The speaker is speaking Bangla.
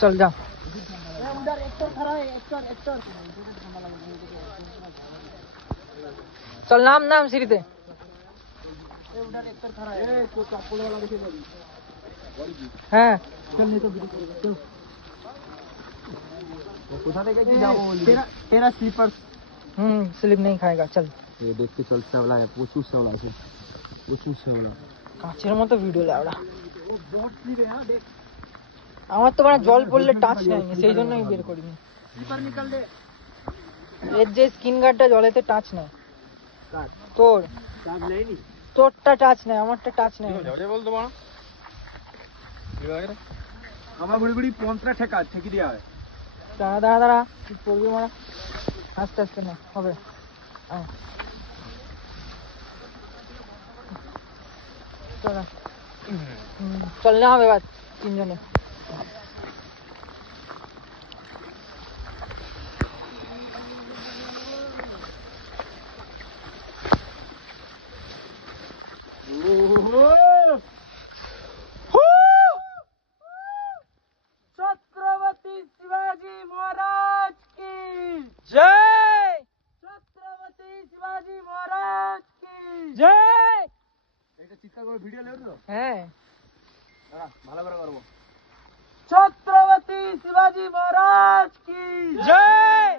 चल जा। उधर एक्टर खड़ा है, एक्टर। चल नाम नाम सीरीते। उधर एक्टर खड़ा है, तो चप्पल वाला दिखे लगी। हाँ चल नहीं तो चल। उठा देगा कि जाओ तेरा स्लीपर्स। स्लिप नहीं खाएगा। चल ये देख के चल सेवला है, प्रचुर सेवला है, प्रचुर सेवला। কাঁচের মতো ভিডিও লাউড়া। ও বহুত স্লিপ है हां देख। আমার তো মানে জল পড়লে টাচ নেয়নি, সেই জন্য আমি বের করিনি। স্লিপার निकल दे। এর যে স্কিন গার্ডটা জলেতে টাচ নেয়। কাট তোর কাট নেয়নি, তোরটা টাচ নেয়, আমারটা টাচ নেয়। জলে বল তো বাড়া আমার গুড়ি গুড়ি 15 ঠেকা ঠেকি দেয়া হয়। দাঁড়া দাঁড়া দাঁড়া, তুই পড়বি মারা। আস্তে আস্তে না হবে। চল না হবে এবার তিনজনে। छत्रपति शिवाजी महाराज की जय। छत्रपति शिवाजी महाराज की जय। এটা চিৎকার করে ভিডিও নেব তো। হ্যাঁ দাঁড়া ভালো করে করব। छत्रपति शिवाजी महाराज की जय।